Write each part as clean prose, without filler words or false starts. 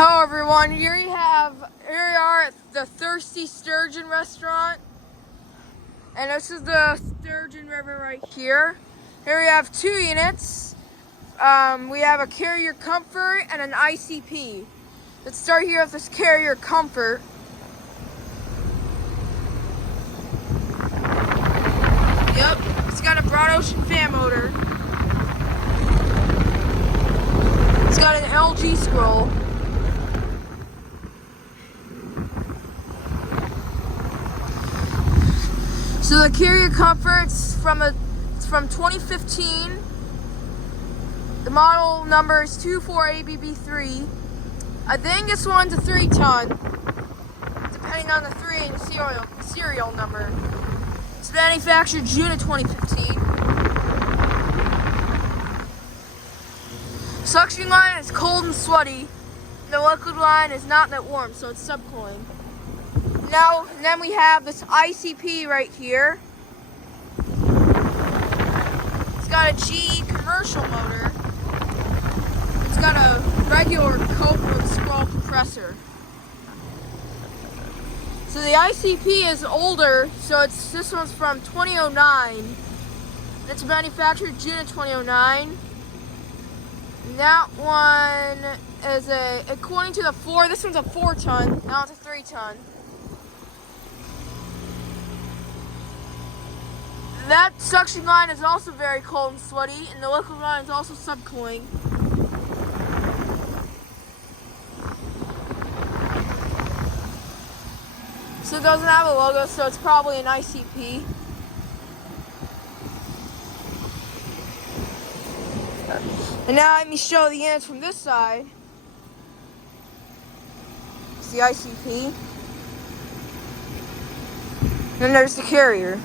Hello everyone, here we are at the Thirsty Sturgeon restaurant. And this is the Sturgeon River right here. Here we have two units. We have a carrier comfort and an ICP. Let's start here with this carrier comfort. Yep, it's got a broad ocean fan motor. It's got an LG scroll. So the carrier comfort's from 2015. The model number is 24ABB3. I think this one's a 3-ton, depending on the 3 and the serial number. It's manufactured June of 2015. Suction line is cold and sweaty. The liquid line is not that warm, so it's subcooling. Now, and then we have this ICP right here. It's got a G commercial motor. It's got a regular Coke with scroll compressor. So the ICP is older, so this one's from 2009. It's manufactured June of 2009. And that one is according to this one's a 4-ton, now it's a 3-ton. That suction line is also very cold and sweaty, and the liquid line is also subcooling. So it doesn't have a logo, so it's probably an ICP. And now let me show the units from this side. It's the ICP. And then there's the carrier.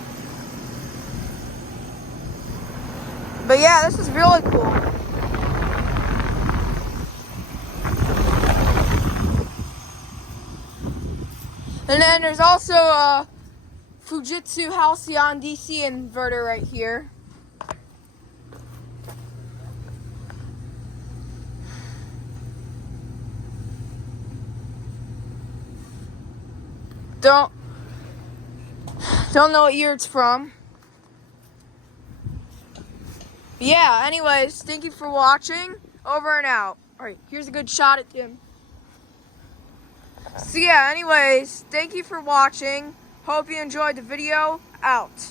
But yeah, this is really cool. And then there's also a Fujitsu Halcyon DC inverter right here. Don't know what year it's from. Yeah, anyways, thank you for watching. Over and out. Alright, here's a good shot at him. So yeah, anyways, thank you for watching. Hope you enjoyed the video. Out.